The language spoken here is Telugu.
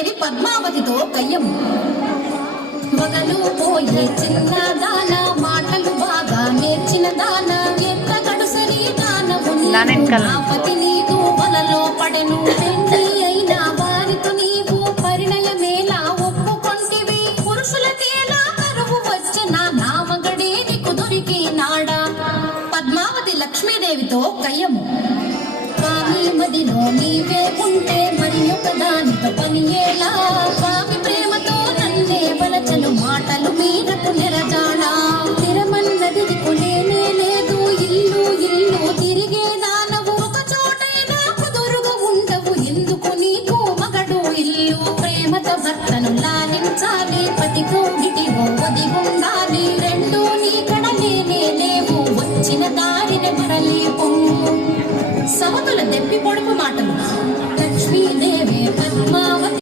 చేరి పద్మావతితో కయ్యము. వగలు పోయే చిన్న దాన, మాటలు బాగా నేర్చిన దాన, ఎంత గడుసరి దానవు నాపతి నీకు వలలో పడెను. పెండి అయిన వారితో నీవు పరిణయమేలా ఒప్పుకొంటివి. పురుషులకేలా కరువు వచ్చిన నామగడే నీకు దొరికి నాడా. పద్మావతి లక్ష్మీదేవితో కయ్యము. స్వామి మదిలో నీవే ఉంటే మరి ఒక దానితో పని ఎలా.